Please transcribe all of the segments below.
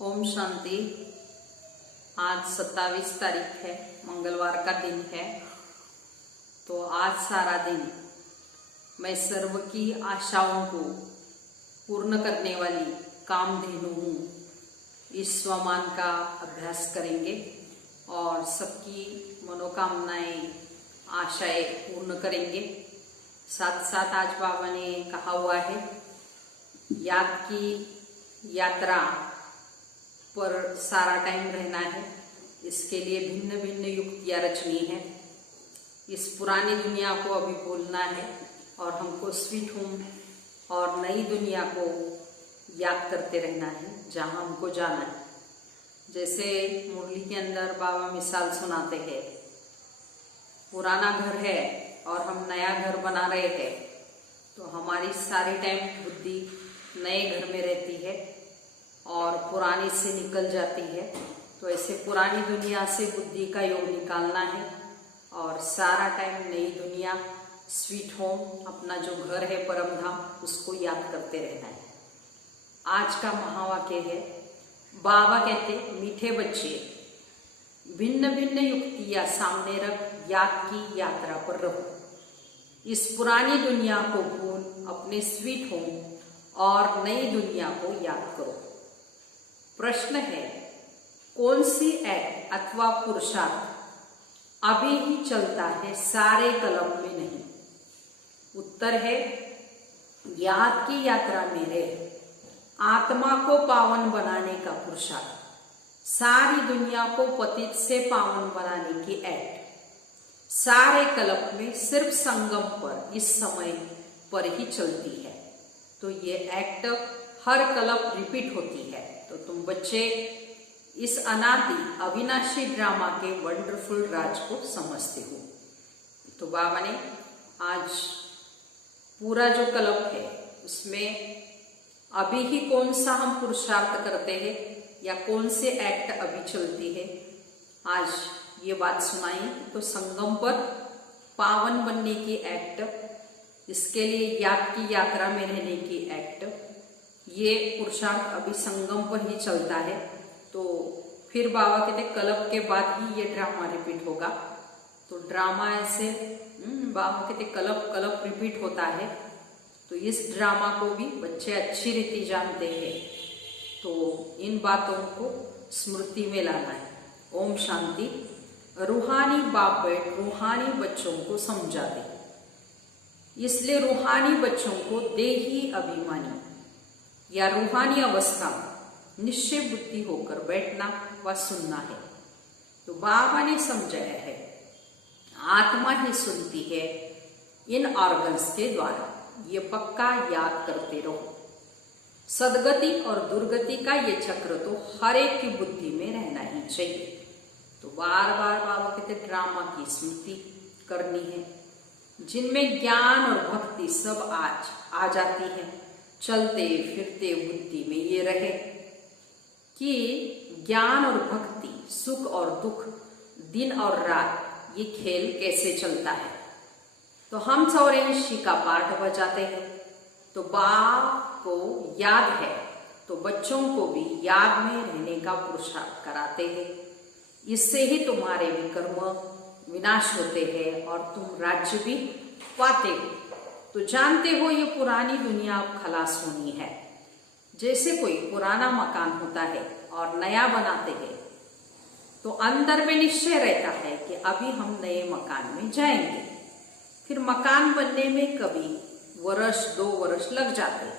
ओम शांति। आज 27 तारीख है, मंगलवार का दिन है। तो आज सारा दिन मैं सर्व की आशाओं को पूर्ण करने वाली कामधेनु हूँ, इस स्वमान का अभ्यास करेंगे और सबकी मनोकामनाएं आशाएं पूर्ण करेंगे। साथ साथ आज बाबा ने कहा हुआ है, याद की यात्रा पर सारा टाइम रहना है। इसके लिए भिन्न भिन्न युक्तियां रचनी है। इस पुरानी दुनिया को अभी भूलना है और हमको स्वीट होम और नई दुनिया को याद करते रहना है, जहाँ हमको जाना है। जैसे मुरली के अंदर बाबा मिसाल सुनाते हैं, पुराना घर है और हम नया घर बना रहे हैं, तो हमारी सारी टाइम बुद्धि नए घर में रहती है और पुरानी से निकल जाती है। तो ऐसे पुरानी दुनिया से बुद्धि का योग निकालना है और सारा टाइम नई दुनिया, स्वीट होम, अपना जो घर है परम धाम, उसको याद करते रहना है। आज का महावाक्य है, बाबा कहते, मीठे बच्चे भिन्न भिन्न युक्तियां सामने रख याद की यात्रा पर रहो। इस पुरानी दुनिया को भूल अपने स्वीट होम और नई दुनिया को याद करो। प्रश्न है, कौन सी एक्ट अथवा पुरुषार्थ अभी ही चलता है, सारे कलम में नहीं? उत्तर है, याद की यात्रा में रह आत्मा को पावन बनाने का पुरुषार्थ, सारी दुनिया को पतित से पावन बनाने की एक्ट सारे कल्प में सिर्फ संगम पर इस समय पर ही चलती है। तो ये एक्ट हर कल्प रिपीट होती है। तो तुम बच्चे इस अनादि अविनाशी ड्रामा के वंडरफुल राज को समझते हो। तो बाबा ने आज पूरा जो कल्प है उसमें अभी ही कौन सा हम पुरुषार्थ करते हैं या कौन से एक्ट अभी चलती है, आज ये बात सुनाई। तो संगम पर पावन बनने की एक्ट, इसके लिए याद की यात्रा में रहने की एक्ट, ये पुरुषार्थ अभी संगम पर ही चलता है। तो फिर बाबा कहते कल्प के बाद ही ये ड्रामा रिपीट होगा। तो ड्रामा ऐसे बाबा कहते कल्प रिपीट होता है। तो इस ड्रामा को भी बच्चे अच्छी रीति जानते हैं। तो इन बातों को स्मृति में लाना है। ओम शांति। रूहानी बाप बैठ रूहानी बच्चों को समझा दे, इसलिए रूहानी बच्चों को देही अभिमानी या रूहानी अवस्था में निश्चय बुद्धि होकर बैठना व सुनना है। तो बाबा ने समझाया है, आत्मा ही सुनती है इन ऑर्गन्स के द्वारा। ये पक्का याद करते रहो। सदगति और दुर्गति का ये चक्र तो हर एक की बुद्धि में रहना ही चाहिए। तो बार बार बाबा कहते ड्रामा की स्मृति करनी है, जिनमें ज्ञान और भक्ति सब आज आ जाती है। चलते फिरते बुद्धि में ये रहे कि ज्ञान और भक्ति, सुख और दुख, दिन और रात, ये खेल कैसे चलता है। तो हम 84 का पाठ बजाते हैं। तो बाप को याद है, तो बच्चों को भी याद में रहने का पुरुषार्थ कराते हैं। इससे ही तुम्हारे विकर्म विनाश होते हैं और तुम राज्य भी पाते हो। तो जानते हो ये पुरानी दुनिया अब खलास होनी है। जैसे कोई पुराना मकान होता है और नया बनाते हैं, तो अंदर में निश्चय रहता है कि अभी हम नए मकान में जाएंगे। फिर मकान बनने में कभी वर्ष 2 वर्ष लग जाते हैं।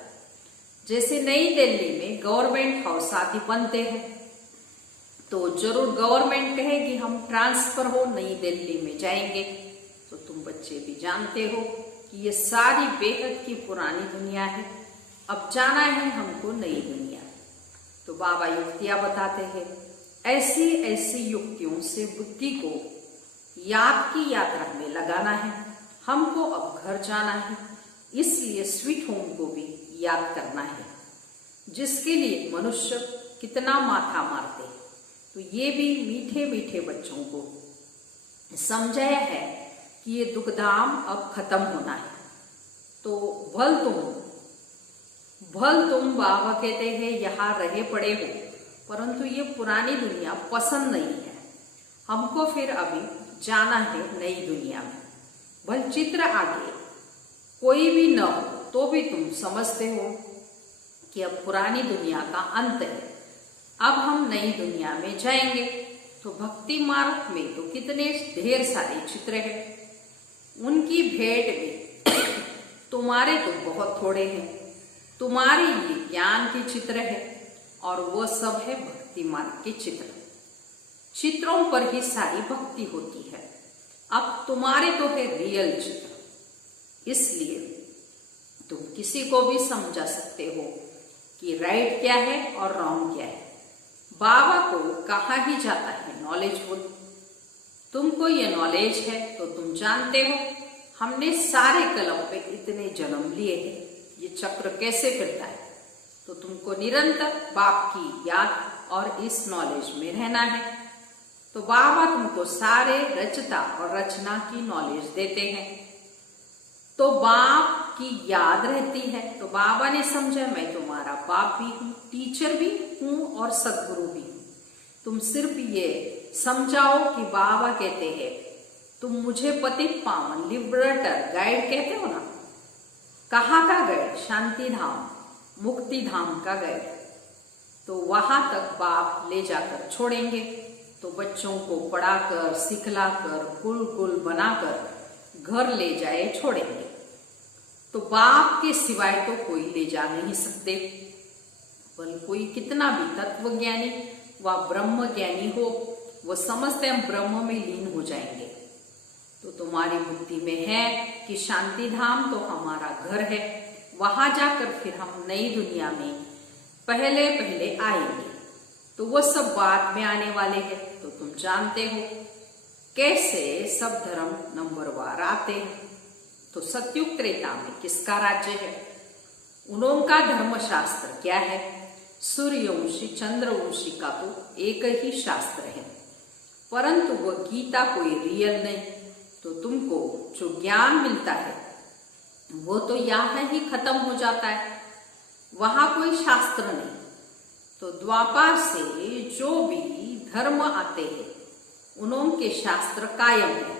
जैसे नई दिल्ली में गवर्नमेंट हाउस आदि बनते हैं, तो जरूर गवर्नमेंट कहेगी हम ट्रांसफर हो नई दिल्ली में जाएंगे। तो तुम बच्चे भी जानते हो कि ये सारी बेहद की पुरानी दुनिया है, अब जाना है हमको नई दुनिया। तो बाबा युक्तियां बताते हैं, ऐसी ऐसी युक्तियों से बुद्धि को याद की यात्रा में लगाना है। हमको अब घर जाना है, इसलिए स्वीट होम को भी याद करना है, जिसके लिए मनुष्य कितना माथा मारते। तो ये भी मीठे मीठे बच्चों को समझाया है कि ये दुखधाम अब खत्म होना है। तो भल तुम बाबा कहते हैं यहाँ रहे पड़े हो परंतु ये पुरानी दुनिया पसंद नहीं है। हमको फिर अभी जाना है नई दुनिया में। भले चित्र आगे कोई भी न हो तो भी तुम समझते हो कि अब पुरानी दुनिया का अंत है, अब हम नई दुनिया में जाएंगे। तो भक्ति मार्ग में तो कितने ढेर सारे चित्र हैं, उनकी भेंट में तुम्हारे तो बहुत थोड़े हैं। तुम्हारे ये ज्ञान के चित्र है और वो सब है भक्ति मार्ग के चित्र। चित्रों पर ही सारी भक्ति होती है। अब तुम्हारे तो है रियल चित्र, इसलिए तुम किसी को भी समझा सकते हो कि राइट क्या है और रॉन्ग क्या है। बाबा को कहा ही जाता है नॉलेजफुल। तुमको ये नॉलेज है तो तुम जानते हो हमने सारे कलम पे इतने जन्म लिए हैं, ये चक्र कैसे फिरता है। तो तुमको निरंतर बाप की याद और इस नॉलेज में रहना है। तो बाबा तुमको सारे रचता और रचना की नॉलेज देते हैं, तो बाप की याद रहती है। तो बाबा ने समझा मैं तुम्हारा बाप भी हूँ, टीचर भी हूँ और सदगुरु भी हूँ। तुम सिर्फ ये समझाओ कि बाबा कहते हैं तुम मुझे पतित पावन लिबरेटर गाइड कहते हो ना। कहाँ का गाइड? शांति धाम, मुक्ति धाम का गाइड। तो वहां तक बाप ले जाकर छोड़ेंगे। तो बच्चों को पढ़ाकर सिखलाकर कुल कुल बनाकर घर ले जाए छोड़ेंगे। तो बाप के सिवाय तो कोई ले जा नहीं सकते। बल कोई कितना भी तत्वज्ञानी व ब्रह्म ज्ञानी हो, वो समझते हम ब्रह्म में लीन हो जाएंगे। तो तुम्हारी बुद्धि में है कि शांति धाम तो हमारा घर है, वहां जाकर फिर हम नई दुनिया में पहले पहले आएंगे। तो वो सब बाद में आने वाले हैं। तो तुम जानते हो कैसे सब धर्म नंबरवार आते हैं। तो सतयुग त्रेता में किसका राज्य है? उनका धर्मशास्त्र क्या है? सूर्यवंशी चंद्रवंशी का तो एक ही शास्त्र है, परंतु वह गीता कोई रियल नहीं। तो तुमको जो ज्ञान मिलता है वो तो यहाँ ही खत्म हो जाता है, वहां कोई शास्त्र नहीं। तो द्वापर से जो भी धर्म आते हैं उनके शास्त्र कायम है,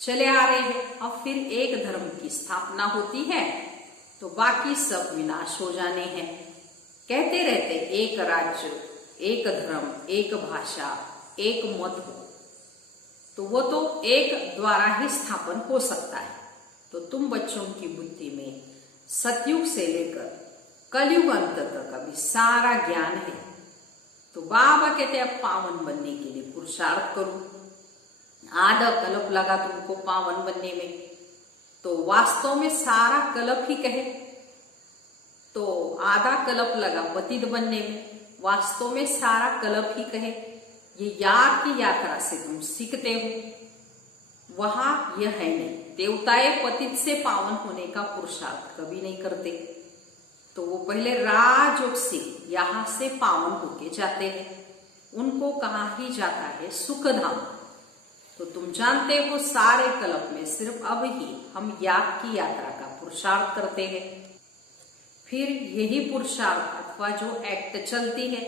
चले आ रहे हैं। अब फिर एक धर्म की स्थापना होती है तो बाकी सब विनाश हो जाने हैं। कहते रहते एक राज्य, एक धर्म, एक भाषा, एक मत हो, तो वो तो एक द्वारा ही स्थापन हो सकता है। तो तुम बच्चों की बुद्धि में सतयुग से लेकर कलयुग अंत तक अभी सारा ज्ञान है। तो बाबा कहते हैं पावन बनने के लिए पुरुषार्थ करो। आधा कल्प लगा तुमको पावन बनने में, तो वास्तव में सारा कल्प ही कहे तो आधा कल्प लगा पतित बनने में, वास्तव में सारा कल्प ही कहे। ये याद की यात्रा से तुम सीखते हो, वहां यह है नहीं। देवताएं पतित से पावन होने का पुरुषार्थ कभी नहीं करते। तो वो पहले राजयोग से यहां से पावन होके जाते हैं, उनको कहा ही जाता है सुखधाम। तो तुम जानते हो सारे कल्प में सिर्फ अब ही हम याद की यात्रा का पुरुषार्थ करते हैं। फिर यही पुरुषार्थ अथवा जो एक्ट चलती है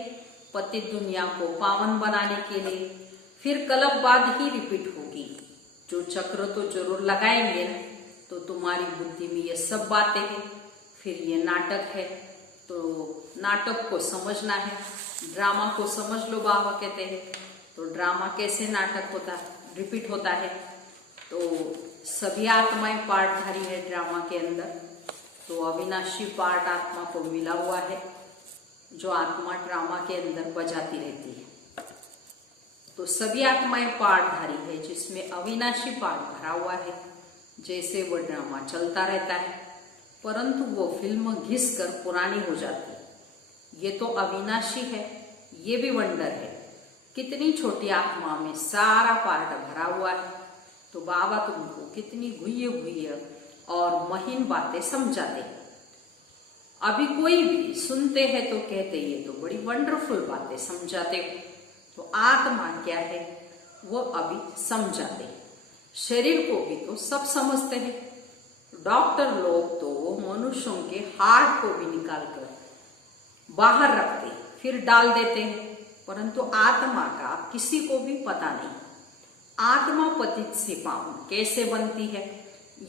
पतित दुनिया को पावन बनाने के लिए, फिर कल्प बाद ही रिपीट होगी। जो चक्र तो जरूर लगाएंगे ना। तो तुम्हारी बुद्धि में ये सब बातें हैं। फिर ये नाटक है तो नाटक को समझना है, ड्रामा को समझ लो बाबा कहते हैं। तो ड्रामा कैसे नाटक होता है, रिपीट होता है। तो सभी आत्माएं पार्टधारी है ड्रामा के अंदर। तो अविनाशी पार्ट आत्मा को मिला हुआ है, जो आत्मा ड्रामा के अंदर बजाती रहती है। तो सभी आत्माएं पार्टधारी है, जिसमें अविनाशी पार्ट भरा हुआ है। जैसे वो ड्रामा चलता रहता है, परंतु वो फिल्म घिसकर पुरानी हो जाती है। ये तो अविनाशी है, ये भी वंडर है। कितनी छोटी आत्मा में सारा पार्ट भरा हुआ है। तो बाबा तुमको कितनी गुह्य और महीन बातें समझाते। अभी कोई भी सुनते हैं तो कहते ये तो बड़ी वंडरफुल बातें समझाते हो। तो आत्मा क्या है वो अभी समझाते। शरीर को भी तो सब समझते हैं। डॉक्टर लोग तो मनुष्यों के हार्ट को भी निकालकर बाहर रखते फिर डाल देते हैं। परंतु आत्मा का किसी को भी पता नहीं। आत्मा पतित से पावन कैसे बनती है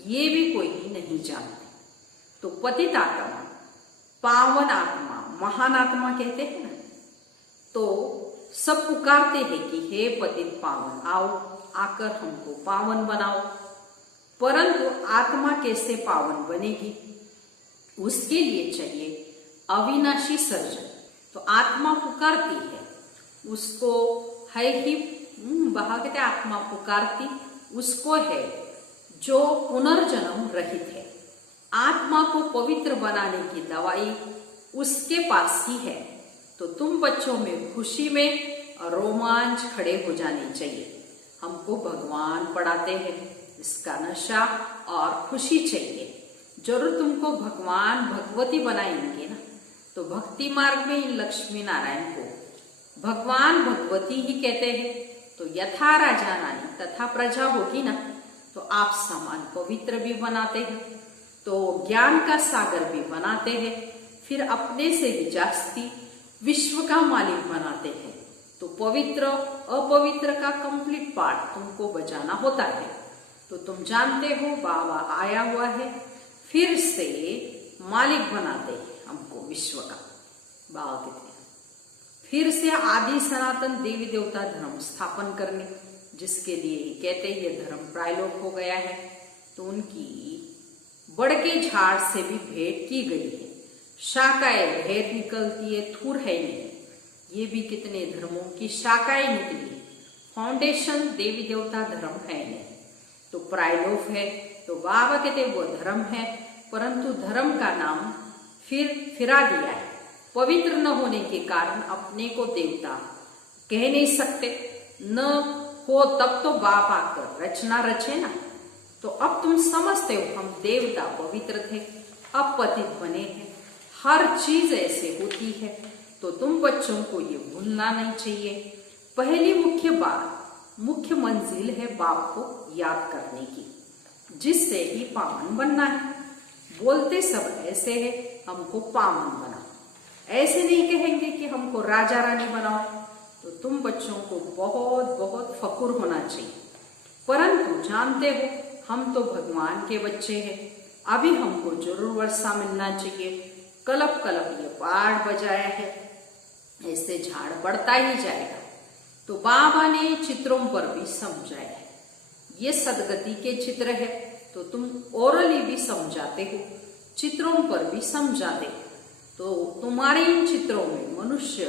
ये भी कोई नहीं जानते। तो पतित आत्मा, पावन आत्मा, महान आत्मा कहते हैं ना, तो सब पुकारते हैं कि हे पतित पावन आओ, आकर हमको पावन बनाओ। परंतु आत्मा कैसे पावन बनेगी, उसके लिए चाहिए अविनाशी सर्जन। तो आत्मा पुकारती है, उसको है ही कहते आत्मा पुकारती उसको है जो पुनर्जन्म रहित है। आत्मा को पवित्र बनाने की दवाई उसके पास ही है। तो तुम बच्चों में खुशी में रोमांच खड़े हो जाने चाहिए। हमको भगवान पढ़ाते हैं, इसका नशा और खुशी चाहिए। जरूर तुमको भगवान भगवती बनाएंगे ना, तो भक्ति मार्ग में इन लक्ष्मी नारायण को भगवान भगवती ही कहते हैं। तो यथा राजा रानी तथा प्रजा होगी ना, तो आप समान पवित्र भी बनाते हैं, तो ज्ञान का सागर भी बनाते हैं, फिर अपने से भी जास्ती विश्व का मालिक बनाते हैं। तो पवित्र अपवित्र का कंप्लीट पार्ट तुमको बजाना होता है। तो तुम जानते हो बाबा आया हुआ है, फिर से मालिक बनाते हैं हमको विश्व का। बाबा कहते हैं फिर से आदि सनातन देवी देवता धर्म स्थापन करने, जिसके लिए कहते हैं ये धर्म प्रायलोक हो गया है। तो उनकी बड़ के झाड़ से भी भेंट की गई है। शाखाएं ढेर निकलती है, थूर है नहीं। ये भी कितने धर्मों की शाखाएं निकली है। फाउंडेशन देवी देवता धर्म है नहीं, तो प्रायलोक है। तो बाबा कहते वो धर्म है, परंतु धर्म का नाम फिरा दिया है। पवित्र न होने के कारण अपने को देवता कह नहीं सकते, न हो तब तो बाप आकर रचना रचे ना। तो अब तुम समझते हो हम देवता पवित्र थे, अब पतित बने हैं। हर चीज ऐसे होती है, तो तुम बच्चों को ये भूलना नहीं चाहिए। पहली मुख्य बात, मुख्य मंजिल है बाप को याद करने की, जिससे ही पावन बनना है। बोलते सब ऐसे है हमको पावन बनाओ, ऐसे नहीं कहेंगे कि हमको राजा रानी बनाओ। तो तुम बच्चों को बहुत बहुत फकुर होना चाहिए। परंतु जानते हो हम तो भगवान के बच्चे हैं, अभी हमको जरूर वर्षा मिलना चाहिए। कलप कलप ये पाठ बजाया है, ऐसे झाड़ बढ़ता ही जाएगा। तो बाबा ने चित्रों पर भी समझाया है, ये सदगति के चित्र है। तो तुम ओरली भी समझाते हो, चित्रों पर भी समझाते हो। तो तुम्हारे इन चित्रों में मनुष्य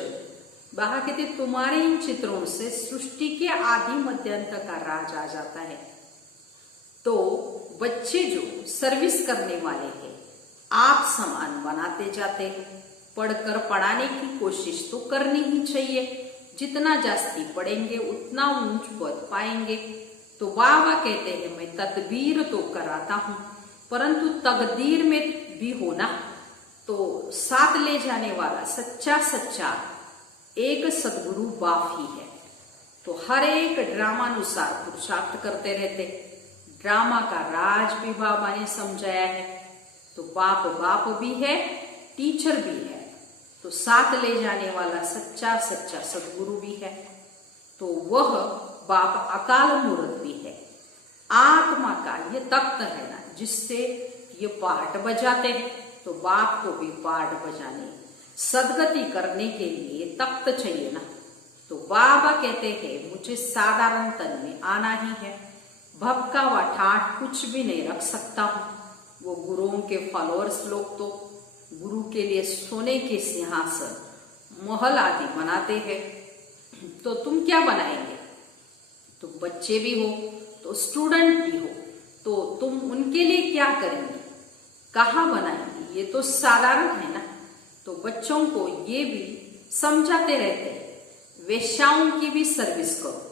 बाबा कहते तुम्हारे इन चित्रों से सृष्टि के आदि मध्यांत का राज आ जाता है। तो बच्चे जो सर्विस करने वाले हैं, आप समान बनाते जाते हैं। पढ़कर पढ़ाने की कोशिश तो करनी ही चाहिए। जितना जास्ती पढ़ेंगे उतना ऊंच पद पाएंगे। तो बाबा कहते हैं मैं तदबीर तो कराता हूं, परंतु तकदीर में भी होना, तो साथ ले जाने वाला सच्चा एक सदगुरु बाप ही है। तो हर एक ड्रामानुसार पुरुषार्थ करते रहते। ड्रामा का राज भी बाबा ने समझाया है। तो बाप भी है, टीचर भी है, तो साथ ले जाने वाला सच्चा सदगुरु भी है। तो वह बाप अकाल मूर्त भी है। आत्मा का ये तख्त है ना, जिससे ये पाठ बजाते हैं। तो बाप को भी पाठ बजाने, सदगति करने के लिए तख्त चाहिए ना। तो बाबा कहते हैं मुझे साधारण तन में आना ही है, भपका व ठाठ कुछ भी नहीं रख सकता हूं। वो गुरुओं के फॉलोअर्स लोग तो गुरु के लिए सोने के सिंहासन, महल आदि बनाते हैं। तो तुम क्या बनाएंगे? तुम बच्चे भी हो, तो स्टूडेंट भी हो, तो तुम उनके लिए क्या करेंगे, कहाँ बनाएंगे? ये तो साधारण है ना। तो बच्चों को ये भी समझाते रहते हैं, वेश्याओं की भी सर्विस करो,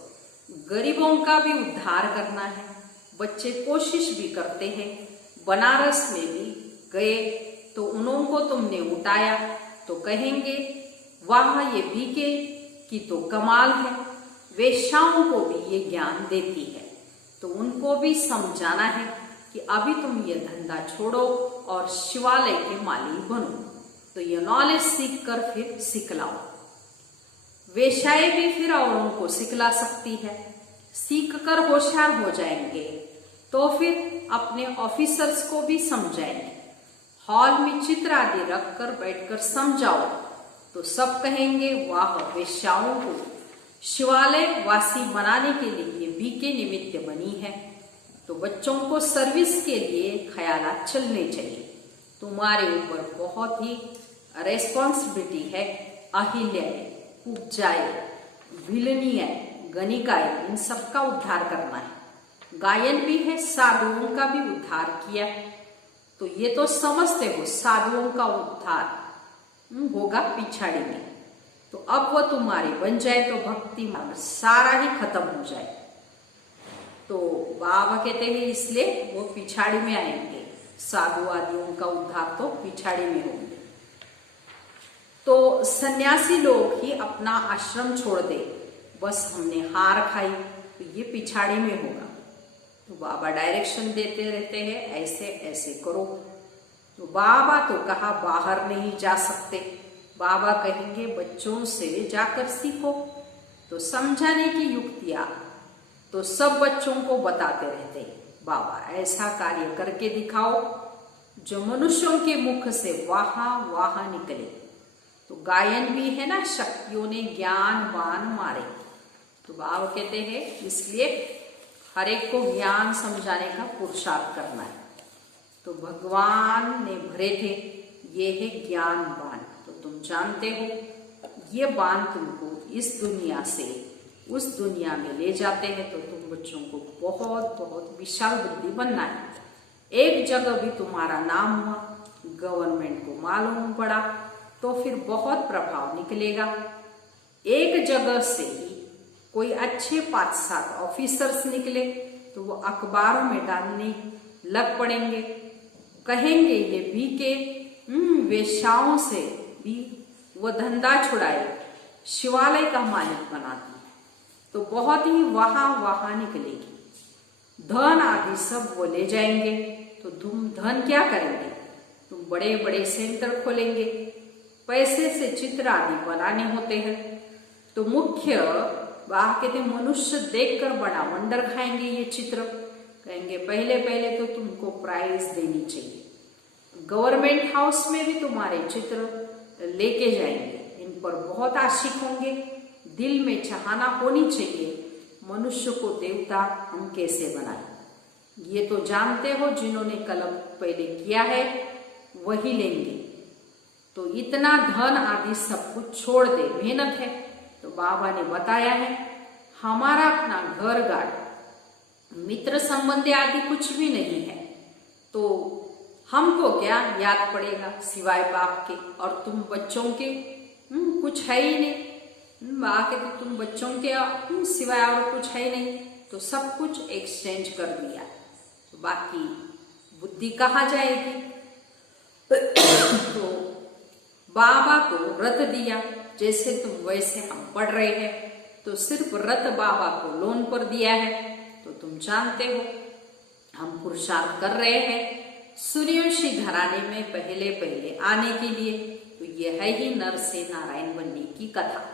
गरीबों का भी उद्धार करना है। बच्चे कोशिश भी करते हैं। बनारस में भी गए तो उन्हों को तुमने उठाया तो कहेंगे वाह ये बीके की तो कमाल है। वेश्याओं को भी ये ज्ञान देती है। तो उनको भी समझाना है कि अभी तुम ये धंधा छोड़ो और शिवालय के मालिक बनो। तो ये नॉलेज सीख कर फिर सिखलाओ। वेश्याएं भी फिर औरों को सिखला सकती है। सीख कर होशियार हो जाएंगे तो फिर अपने ऑफिसर्स को भी समझाएंगे। हॉल में चित्र आदि रखकर बैठकर समझाओ तो सब कहेंगे वाह, वेश्याओं को शिवालय वासी बनाने के लिए भी के निमित्त बनी है। तो बच्चों को सर्विस के लिए ख्यालात चलने चाहिए। तुम्हारे ऊपर बहुत ही रेस्पॉन्सिबिलिटी है। अहिल्याएं, उपजाए, भिलनियाएं, गणिकाएं, इन सबका उद्धार करना है। गायन भी है, साधुओं का भी उद्धार किया। तो ये तो समझते हो, साधुओं का उद्धार होगा पिछाड़ी में। तो अब वो तुम्हारे बन जाए तो भक्ति मार्ग सारा ही खत्म हो जाए। तो बाबा कहते हैं इसलिए वो पिछाड़ी में आएंगे। साधु आदियों का उद्धार तो पिछाड़ी में होंगे। तो सन्यासी लोग ही अपना आश्रम छोड़ दे, बस हमने हार खाई, तो ये पिछाड़ी में होगा। तो बाबा डायरेक्शन देते रहते हैं, ऐसे ऐसे करो। तो बाबा तो कहा बाहर नहीं जा सकते, बाबा कहेंगे बच्चों से जाकर सीखो। तो समझाने की युक्तियां तो सब बच्चों को बताते रहते हैं। बाबा ऐसा कार्य करके दिखाओ जो मनुष्यों के मुख से वाहा वाहा निकले। तो गायन भी है ना, शक्तियों ने ज्ञान बाण मारे। तो बाबा कहते हैं इसलिए हर एक को ज्ञान समझाने का पुरुषार्थ करना है। तो भगवान ने भरे थे, ये है ज्ञान बाण। तो तुम जानते हो ये बाण तुमको इस दुनिया से उस दुनिया में ले जाते हैं। तो तुम बच्चों को बहुत बहुत विशाल बुद्धि बनना है। एक जगह भी तुम्हारा नाम हुआ, गवर्नमेंट को मालूम पड़ा, तो फिर बहुत प्रभाव निकलेगा। एक जगह से ही कोई अच्छे 5-7 ऑफिसर्स निकले तो वो अखबारों में डालने लग पड़ेंगे। कहेंगे ये भी के वेश्याओं से भी वो धंधा छुड़ाए, शिवालय का मालिक बना दी। तो बहुत ही वहां निकलेगी। धन आदि सब वो ले जाएंगे। तो तुम धन क्या करेंगे? तुम बड़े बड़े सेंटर खोलेंगे। पैसे से चित्र आदि बनाने होते हैं। तो मुख्य बात कहते मनुष्य देखकर बड़ा वंडर खाएंगे ये चित्र। कहेंगे पहले पहले तो तुमको प्राइज देनी चाहिए। गवर्नमेंट हाउस में भी तुम्हारे चित्र लेके जाएंगे। इन पर बहुत आशिक होंगे। दिल में चाहना होनी चाहिए मनुष्य को देवता हम कैसे बनाए। ये तो जानते हो, जिन्होंने कलम पहले किया है वही लेंगे। तो इतना धन आदि सब कुछ छोड़ दे, मेहनत है। तो बाबा ने बताया है हमारा अपना घर गाड़, मित्र संबंधी आदि कुछ भी नहीं है। तो हमको क्या याद पड़ेगा सिवाय बाप के, और तुम बच्चों के कुछ है ही नहीं। बाबा कहते तुम बच्चों के सिवाय और कुछ है ही नहीं। तो सब कुछ एक्सचेंज कर दिया, तो बाकी बुद्धि कहाँ जाएगी। तो बाबा को व्रत दिया, जैसे तुम वैसे हम पढ़ रहे हैं। तो सिर्फ व्रत बाबा को लोन पर दिया है। तो तुम जानते हो हम पुरुषार्थ कर रहे हैं सूर्यवंशी घराने में पहले पहले आने के लिए। तो यह है ही नर से नारायण बनने की कथा।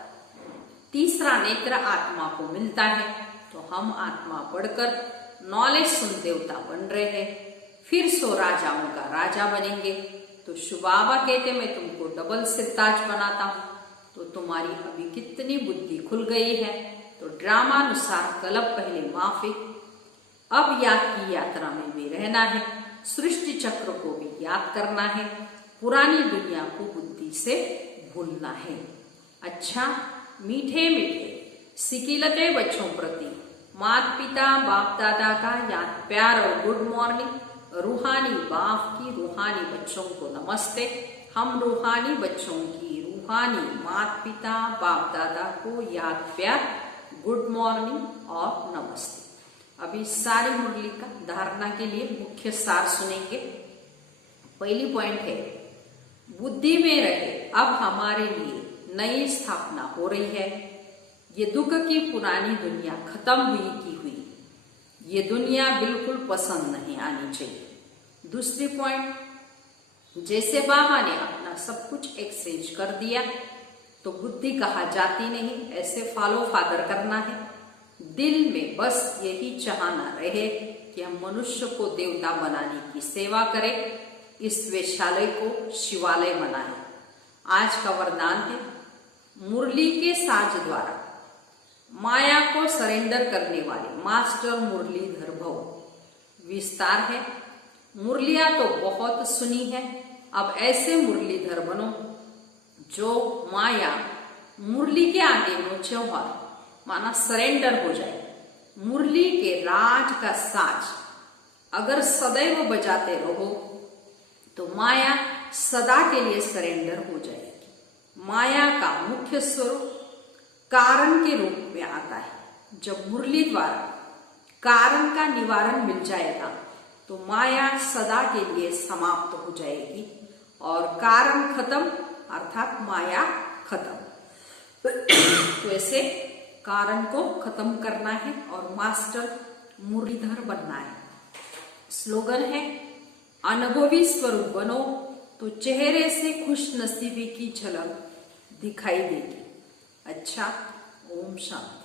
तीसरा नेत्र आत्मा को मिलता है। तो हम आत्मा पढ़कर नॉलेज सुन देवता बन रहे हैं, फिर सो राजाओं का राजा बनेंगे। तो बाबा कहते मैं तुमको डबल सिरताज बनाता हूं। तो तुम्हारी अभी कितनी बुद्धि खुल गई है। तो ड्रामा अनुसार कलप पहले माफी, अब याद की यात्रा में भी रहना है। सृष्टि चक्र को भी याद करना है। पुरानी दुनिया को बुद्धि से भूलना है। अच्छा, मीठे मीठे सिकिलते बच्चों प्रति माता पिता बाप दादा का याद प्यार और गुड मॉर्निंग। रूहानी बाप की रूहानी बच्चों को नमस्ते। हम रूहानी बच्चों की रूहानी माता पिता बाप दादा को याद प्यार गुड मॉर्निंग और नमस्ते। अभी सारी मुरली का धारणा के लिए मुख्य सार सुनेंगे। पहली पॉइंट है बुद्धि में रहे, अब हमारे लिए नई स्थापना हो रही है। ये दुख की पुरानी दुनिया खत्म हुई की हुई, ये दुनिया बिल्कुल पसंद नहीं आनी चाहिए। दूसरी पॉइंट, जैसे बाबा ने अपना सब कुछ एक्सचेंज कर दिया, तो बुद्धि कहा जाती नहीं, ऐसे फॉलो फादर करना है। दिल में बस यही चाहना रहे कि हम मनुष्य को देवता बनाने की सेवा करें, इस वेश्यालय को शिवालय बनाएं। आज का वरदान है, मुरली के साज द्वारा माया को सरेंडर करने वाले मास्टर मुरलीधर भव। विस्तार है, मुरलियां तो बहुत सुनी है, अब ऐसे मुरलीधर बनो जो माया मुरली के आगे नोचौहर माना सरेंडर हो जाए। मुरली के राज का साज अगर सदैव बजाते रहो तो माया सदा के लिए सरेंडर हो जाएगी। माया का मुख्य स्वरूप कारण के रूप में आता है। जब मुरली द्वारा कारण का निवारण मिल जाएगा तो माया सदा के लिए समाप्त हो जाएगी और कारण खत्म अर्थात माया खत्म। तो ऐसे कारण को खत्म करना है और मास्टर मुरलीधर बनना है। स्लोगन है, अनुभवी स्वरूप बनो तो चेहरे से खुश नसीबी की झलक दिखाई देगी। अच्छा, ओम शांति।